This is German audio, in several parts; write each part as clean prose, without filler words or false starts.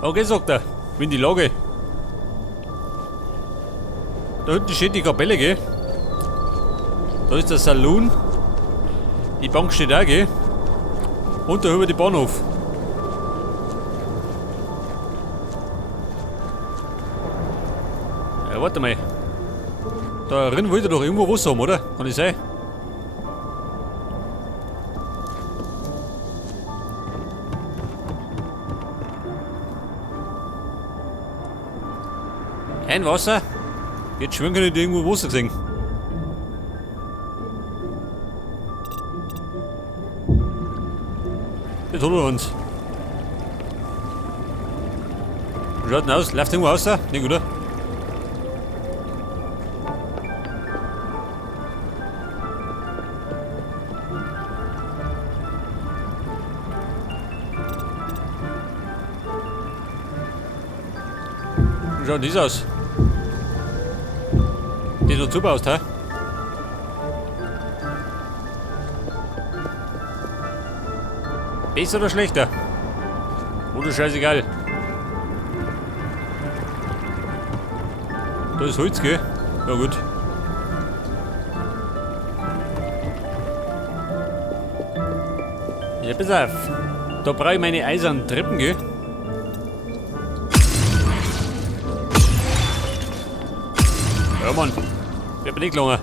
Okay, sagt er. Wie die Lage. Da hinten steht die Kapelle, gell? Da ist der Saloon. Die Bank steht auch, gell? Und da über die Bahnhof. Ja, warte mal. Da drin wollte doch irgendwo Wasser haben, oder? Kann das sein? Ein Wasser? Jetzt schwimmen kann ich irgendwo Wasser gesehen. Jetzt hat er uns. Wie schaut denn aus? Läuft irgendwo raus? Nicht, oder? Wie schaut denn das aus? Die ist noch zubaust, hä? Besser oder schlechter? Oder scheißegal. Da ist Holz, gell? Ja gut. Ja, pass auf. Da brauche ich meine eisernen Treppen, gell? Ja, Mann. Wird mir nicht lange.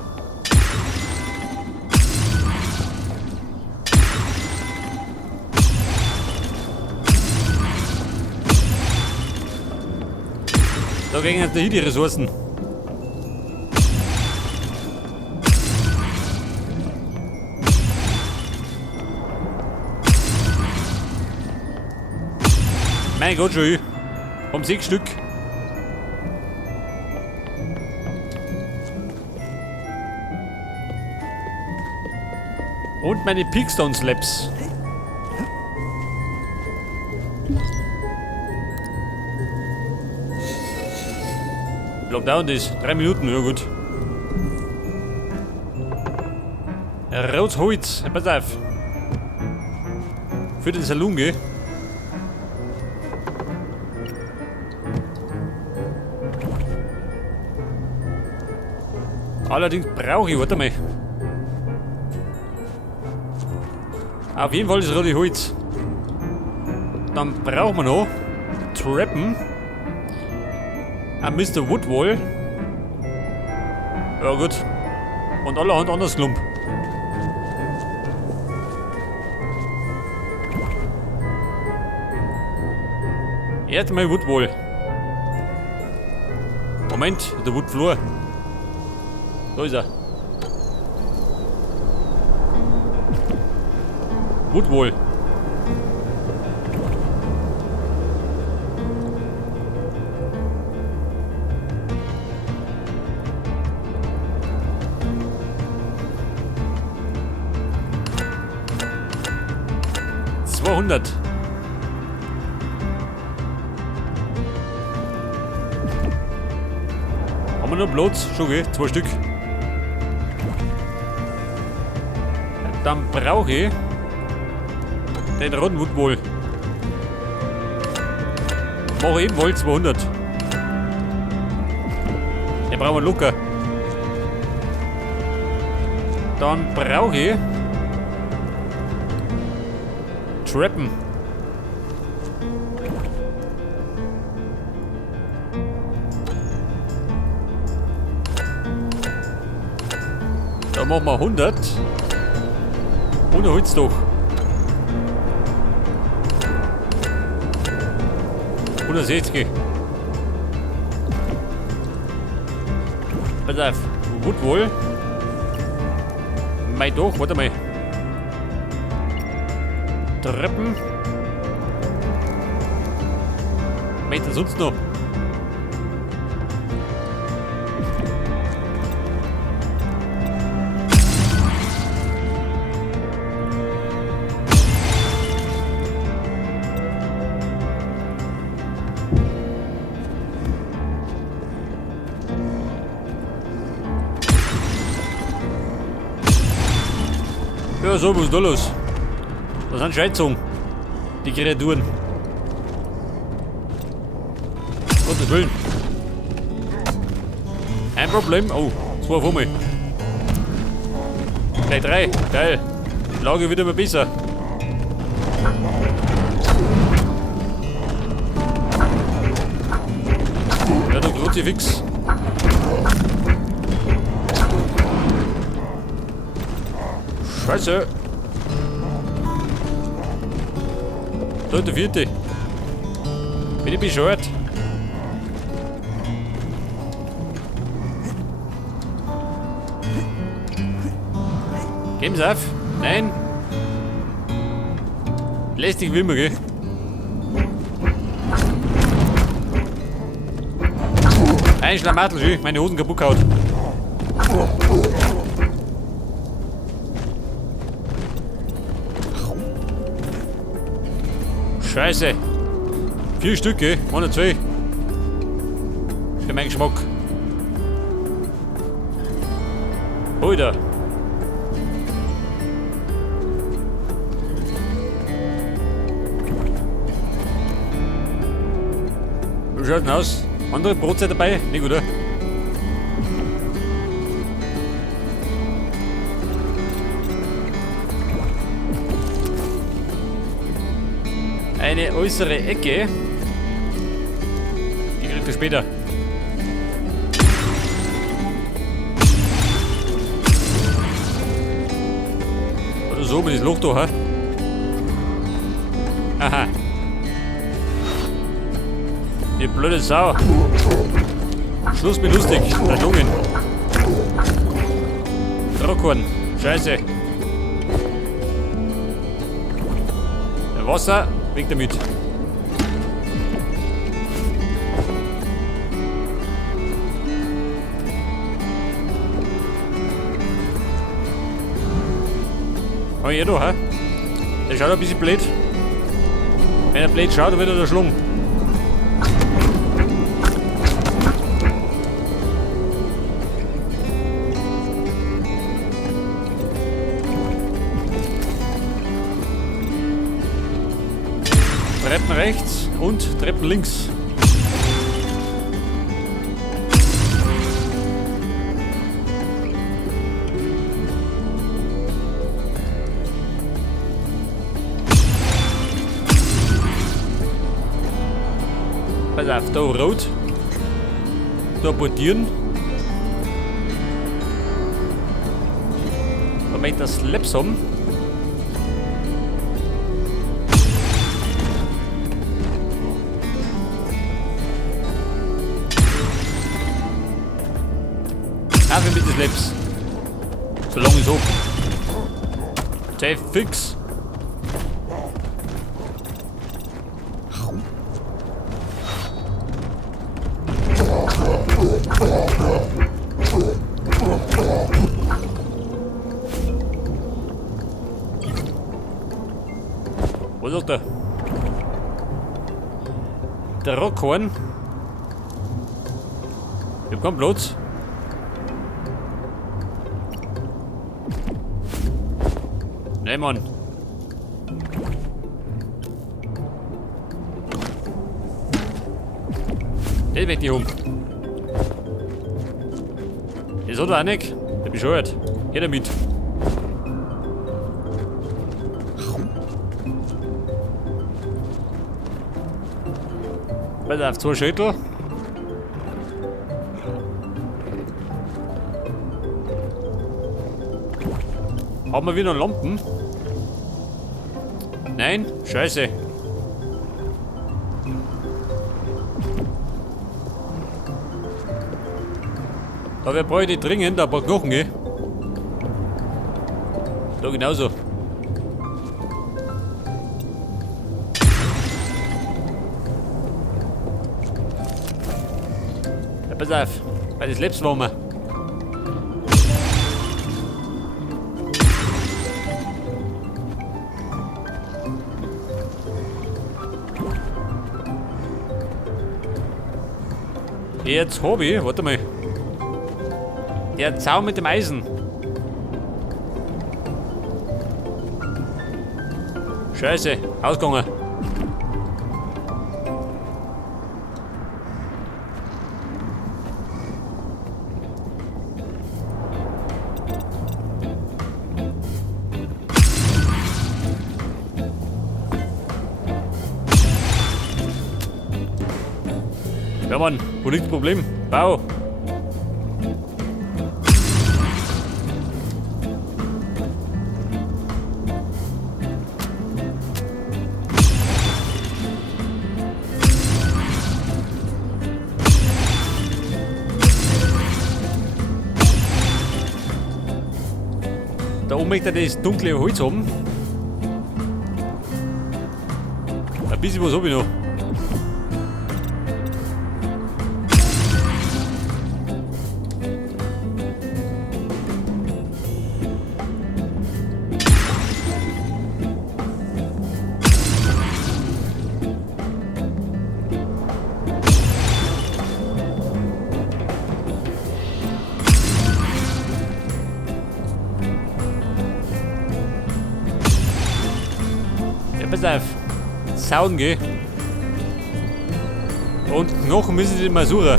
Da gehen jetzt nicht die Ressourcen. Mein Gott, schon. Um 6 Stück. Und meine Pickstone Slaps. Ich glaube, dauert das. 3 Minuten, ja gut. Rotes Holz, pass auf. Für den Saloon, gell? Allerdings brauche ich, warte mal. Auf jeden Fall das rote Holz. Dann brauchen wir noch Treppen. Ein Mr. Woodwall. Ja gut. Und allerhand anderes Klump. Erstmal Woodwall. Moment, der Woodfloor. Da ist er. Woodwall. $200. Haben wir noch Platz? Schon, gell? 2 Stück. Dann brauche ich den roten Woodwall. Mache ebenfalls 200. Den brauchen wir locker. Dann brauche ich Treppen. Da machen wir 100. Ohne Holz doch. 160. Pass auf. Woodwall. Mein doch, warte mal. Treppen. Meint er sonst noch? Ja, so, was ist da los? Das sind Schätzungen. Die Kreaturen. Gottes Willen. Ein Problem. Oh, 2 auf einmal. Gleich 3. Geil. Lage wieder mal besser. Ja, der Kruzifix. Scheiße. Da ist der 4. Bin ich bescheuert? Geben's auf. Nein. Lästig wie immer, gell? Ein Schlamassel, schön. Meine Hosen kaputt gehauen. Scheiße. 4 Stück, gell? 1 oder 2. Für meinen Geschmack. Alter. Wie schaut denn aus? Andere Brotzeit dabei? Nicht, oder? Eine äußere Ecke. Die kriegt er später. Oder so mit diesem Loch da, ha? Aha. Ihr blöde Sau. Schluss mit lustig. Der Jungen. Trockhorn. Scheiße. Der Wasser. Weg damit. Oh ja, da, hä? Der schaut ein bisschen blöd. Wenn er blöd schaut, dann wird er der Schlung. Treppen rechts und Treppen links. Pass auf, da rot. Da portieren. Da möchte ich das Slaps haben. Einfach mit den Slaps. So lange ist hoch. Safe fix. Was ist der? Der Rockhorn. Ich hab keinen Platz. Nein, Mann. Den weg die um. Das hat er auch nicht. Der bescheuert. Geh damit. Pass auf, 2 Schüttel. Haben wir wieder Lampen? Nein? Scheiße. Da wäre bräuchte dringend ein paar Knochen, gell? Da genauso. Ja, pass auf. Bei das Lebst waren wir. Jetzt hab ich, warte mal. Der Zaun mit dem Eisen. Scheiße, ausgegangen. Ja, Mann, wo liegt das Problem? Bau! Da oben möchte er das dunkle Holz haben. Ein bisschen was habe ich noch. Ja, pass auf. Sauen geh. Und Knochen müssen sie mal suchen.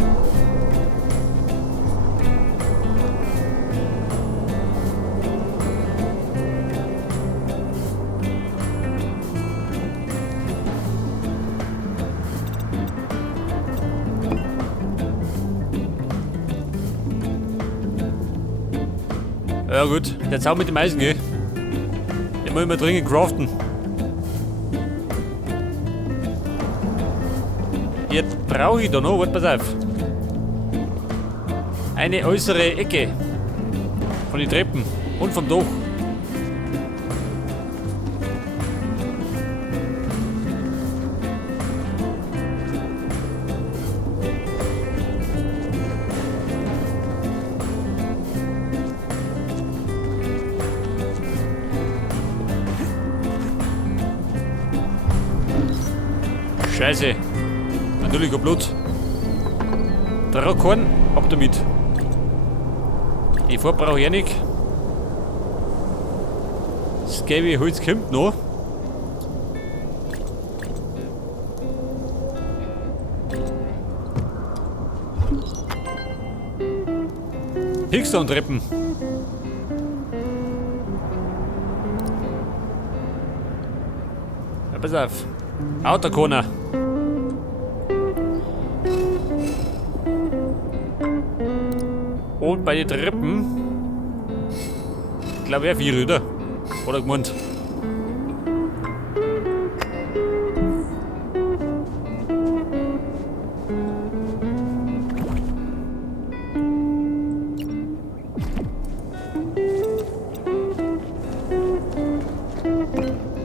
Ja gut, der Zaun mit dem Eisen geh. Den muss ich mal dringend craften. Jetzt brauche ich da noch, warte, pass auf. Eine äußere Ecke von den Treppen und vom Dach. Scheiße. Natürlich kaputt. Drakon, ab damit. Die Farbe brauche ich ja nicht. Das gelbe Holz kommt noch. Pixel-Treppen. Ja, pass auf. Autokorner. Und bei den Treppen, ich glaube, 4 Rüder. Oder gemeint.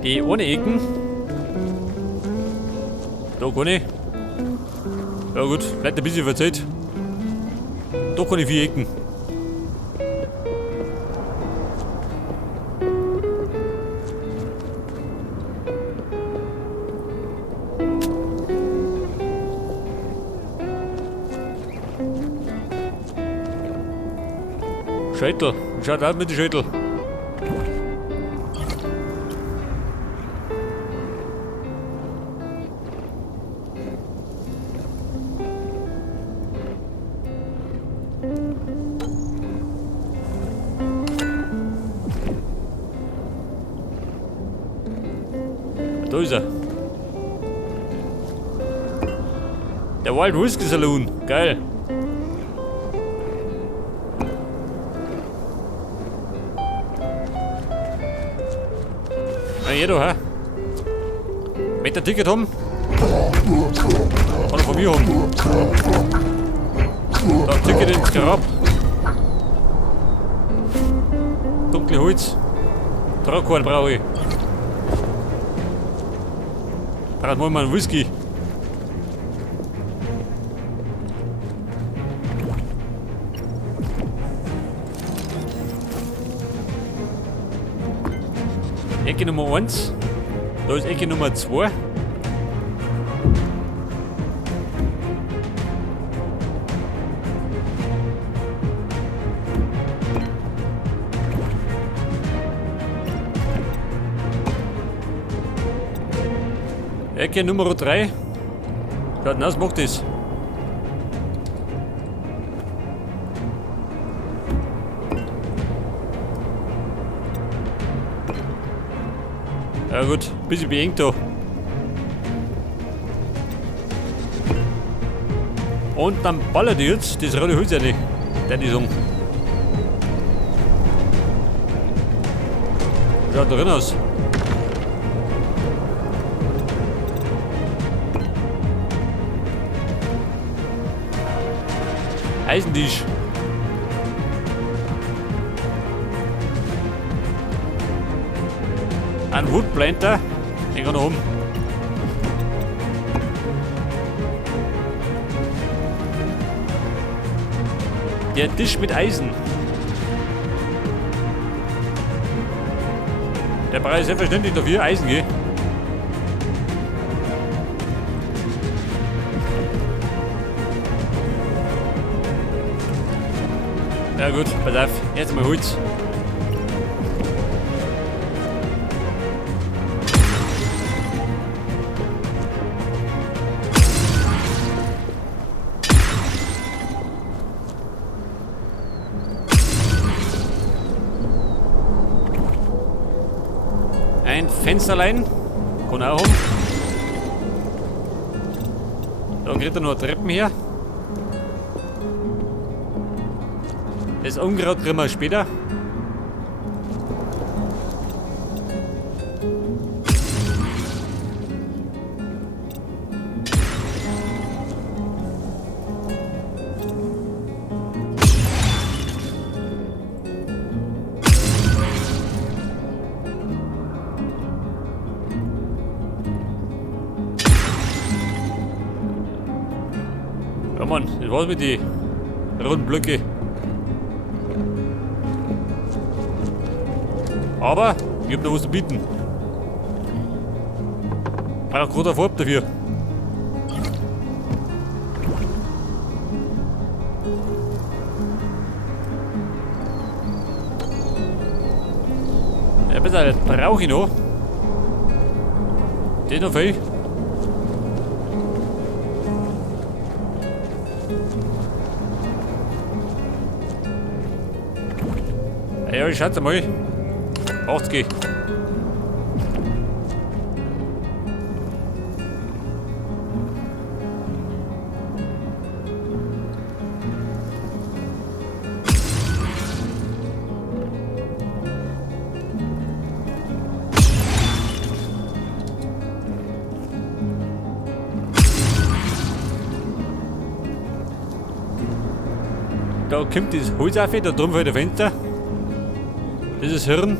Die ohne Ecken. Da kann ich. Ja gut, bleibt ein bisschen verzeiht. Da kann ich 4 Ecken. Scheitel. Schaut aus mit den Scheitel. Da ist er. Der Wild Whisky Saloon. Geil. Na, jeder, hä? Möchte ein Ticket haben? Kann er von mir haben. Da, Ticket ins Grab. Dunkle Holz. Tragkorn brauche ich. Braucht mal einen Whisky. Ecke Nummer 1. Da ist Ecke Nummer 2. Ecke Nummer 3. Schaut aus, macht das. Ja gut, bisschen beengt da. Und dann ballert die jetzt das rote Holz rein. Der die Song. Schaut da drin aus. Eisentisch. Ein Woodplanter. Den kann noch oben. Der Tisch mit Eisen. Der Preis ist selbstverständlich dafür Eisen geht. Ja gut, pass auf. Jetzt mal Holz. Ein Fensterlein. Kann auch um. Da kriegt er noch Treppen her. Das Unkraut kriegen wir später. Ja Mann, das war's mit den runden Blöcke. Aber ich hab noch was zu bieten. Brauch gerade eine Farbe dafür. Ja, besser, das brauche ich noch. Das ist noch viel. Ja, ich schätze mal. 80. Da kommt das Holz auf, da drum fällt der Fenster. Das ist das Hirn.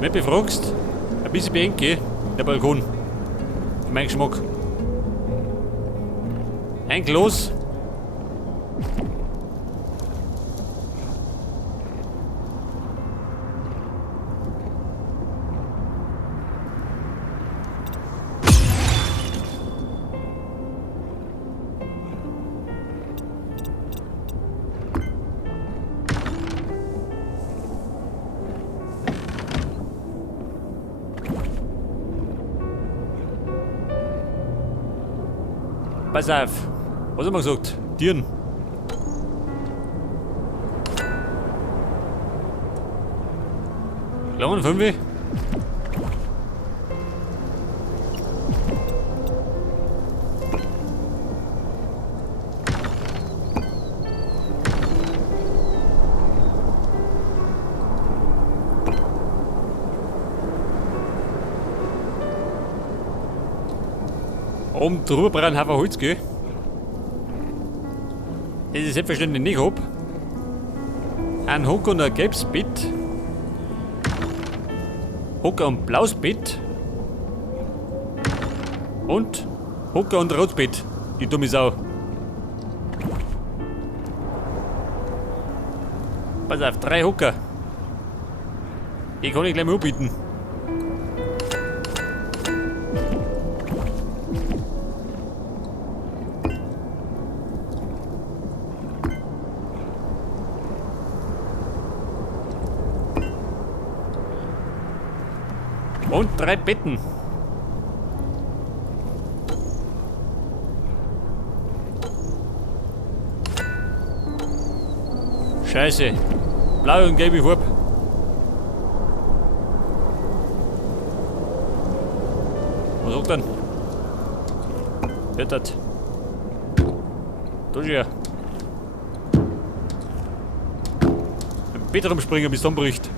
Wenn du befragst, ein bisschen beenke, der Balkon. Für meinen Geschmack. Ein Glas. Pass auf. Was haben wir gesagt? Tieren. Klammern 5. Oben drüber brauchen Haufen Holz, gell? Das ist selbstverständlich nicht hab. Ein Hocker und ein gelbes Bett. Hocker und blaues Bett. Und Hocker und rotes Bett. Die dumme Sau. Pass auf, 3 Hocker. Die kann ich gleich mal anbieten. Und 3 Betten. Scheiße. Blaue und gelbe Farbe. Was sagt denn? Hört das? Da schon. Im Bett rumspringen, bis dann bricht.